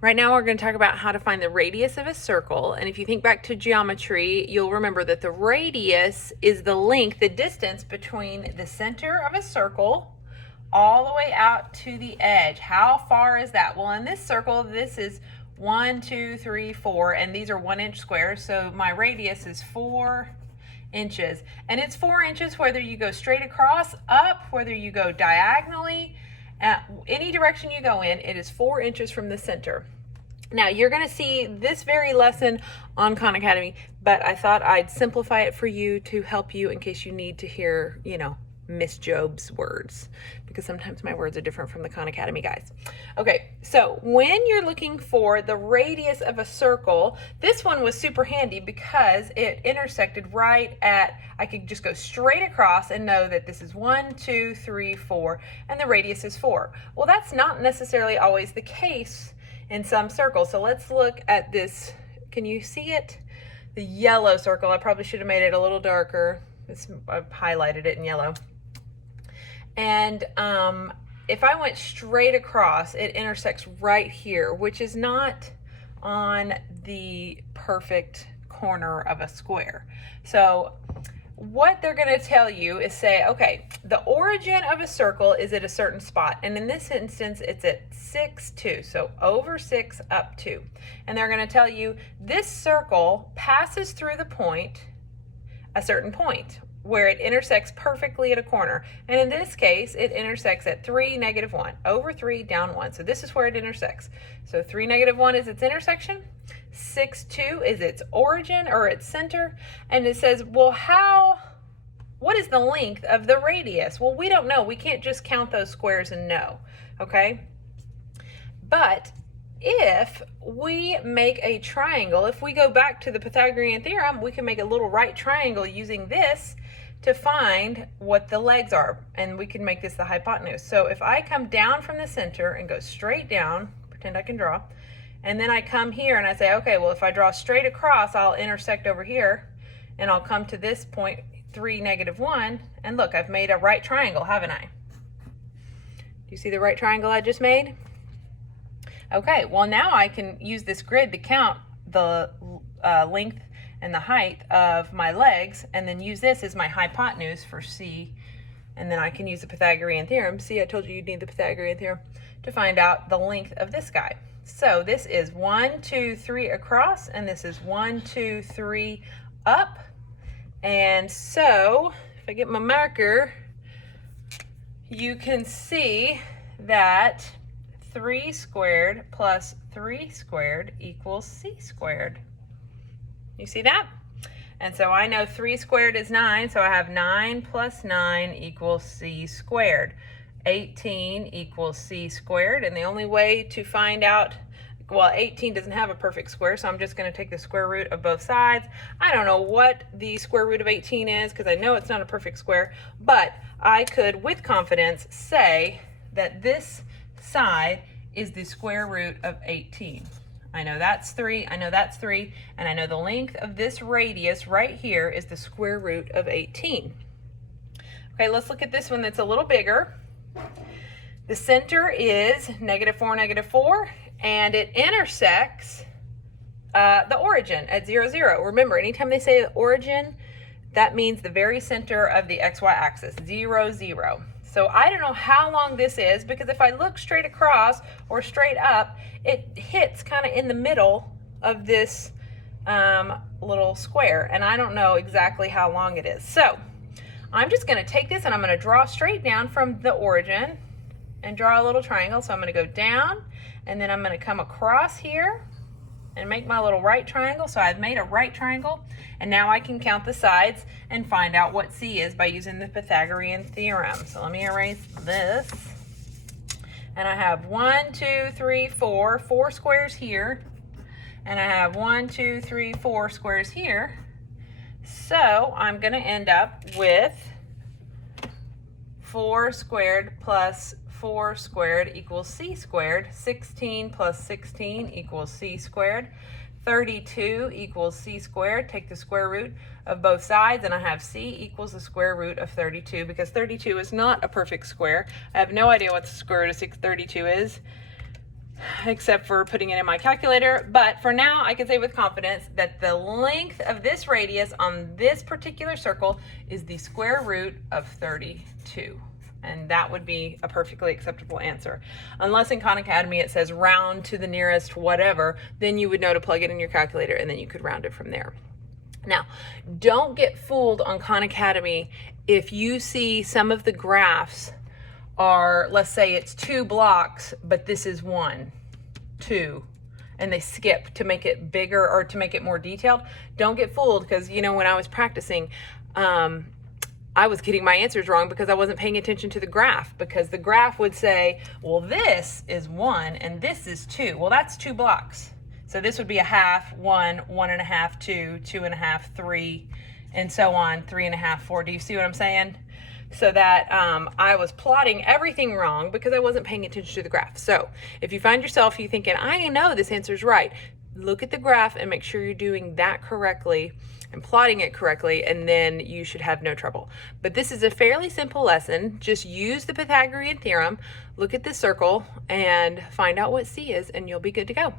Right now we're going to talk about how to find the radius of a circle. And if you think back to geometry, you'll remember that the radius is the length, the distance between the center of a circle all the way out to the edge. How far is that? Well, in this circle, this is 1, 2, 3, 4, and these are 1-inch squares. So my radius is 4 inches. And it's 4 inches whether you go straight across, up, whether you go diagonally, any direction you go in, it is 4 inches from the center. Now you're going to see this very lesson on Khan Academy, but I thought I'd simplify it for you to help you in case you need to hear, Miss Job's words, because sometimes my words are different from the Khan Academy guys. Okay, so when you're looking for the radius of a circle, this one was super handy because it intersected right at, I could just go straight across and know that this is 1, 2, 3, 4, and the radius is 4. Well, that's not necessarily always the case in some circles. So let's look at this. Can you see it? The yellow circle. I probably should have made it a little darker. I've highlighted it in yellow. And if I went straight across, it intersects right here, which is not on the perfect corner of a square. So what they're going to tell you is say, okay, the origin of a circle is at a certain spot. And in this instance, it's at 6, 2. So over 6, up 2. And they're going to tell you this circle passes through the point, a certain point, where it intersects perfectly at a corner. And in this case, it intersects at 3, -1. Over 3, down 1. So this is where it intersects. So 3, -1 is its intersection. 6, 2 is its origin or its center. And it says, well, what is the length of the radius? Well, we don't know. We can't just count those squares and know, okay? But if we make a triangle, if we go back to the Pythagorean theorem, we can make a little right triangle using this to find what the legs are. And we can make this the hypotenuse. So if I come down from the center and go straight down, pretend I can draw, and then I come here and I say, okay, well, if I draw straight across, I'll intersect over here and I'll come to this point, 3, -1, and look, I've made a right triangle, haven't I? Do you see the right triangle I just made? Okay, well, now I can use this grid to count the length and the height of my legs, and then use this as my hypotenuse for C, and then I can use the Pythagorean theorem. See, I told you you'd need the Pythagorean theorem to find out the length of this guy. So this is 1, 2, 3 across, and this is 1, 2, 3 up. And so if I get my marker, you can see that 3 squared plus 3 squared equals C squared. You see that? And so I know 3 squared is 9, so I have 9 plus 9 equals C squared. 18 equals C squared, and the only way to find out, well, 18 doesn't have a perfect square, so I'm just going to take the square root of both sides. I don't know what the square root of 18 is because I know it's not a perfect square, but I could with confidence say that this side is the square root of 18. I know that's 3, I know that's 3, and I know the length of this radius right here is the square root of 18. Okay, let's look at this one that's a little bigger. The center is -4, -4, and it intersects the origin at 0, 0. Remember, anytime they say the origin, that means the very center of the XY axis, 0, 0. So I don't know how long this is, because if I look straight across or straight up, it hits kind of in the middle of this little square, and I don't know exactly how long it is. So I'm just going to take this and I'm going to draw straight down from the origin and draw a little triangle. So I'm going to go down, and then I'm going to come across here and make my little right triangle. So I've made a right triangle, and now I can count the sides and find out what C is by using the Pythagorean theorem. So let me erase this. And I have 1, 2, 3, 4 squares here. And I have 1, 2, 3, 4 squares here. So I'm going to end up with 4 squared plus 4 squared equals C squared. 16 plus 16 equals C squared. 32 equals C squared. Take the square root of both sides, and I have C equals the square root of 32, because 32 is not a perfect square. I have no idea what the square root of 32 is. except for putting it in my calculator. But for now, I can say with confidence that the length of this radius on this particular circle is the square root of 32. And that would be a perfectly acceptable answer. Unless in Khan Academy it says round to the nearest whatever, then you would know to plug it in your calculator and then you could round it from there. Now, don't get fooled on Khan Academy if you see some of the graphs are, let's say it's 2 blocks, but this is 1, 2, and they skip to make it bigger or to make it more detailed. Don't get fooled, because you know, when I was practicing, I was getting my answers wrong because I wasn't paying attention to the graph, because the graph would say, well, this is 1 and this is 2. Well, that's 2 blocks. So this would be a half, 1, 1.5, 2, 2.5, 3, and so on, 3.5, 4. Do you see what I'm saying? So that I was plotting everything wrong because I wasn't paying attention to the graph. So if you find yourself thinking, I know this answer is right, look at the graph and make sure you're doing that correctly and plotting it correctly, and then you should have no trouble. But this is a fairly simple lesson. Just use the Pythagorean theorem, look at this circle, and find out what C is, and you'll be good to go.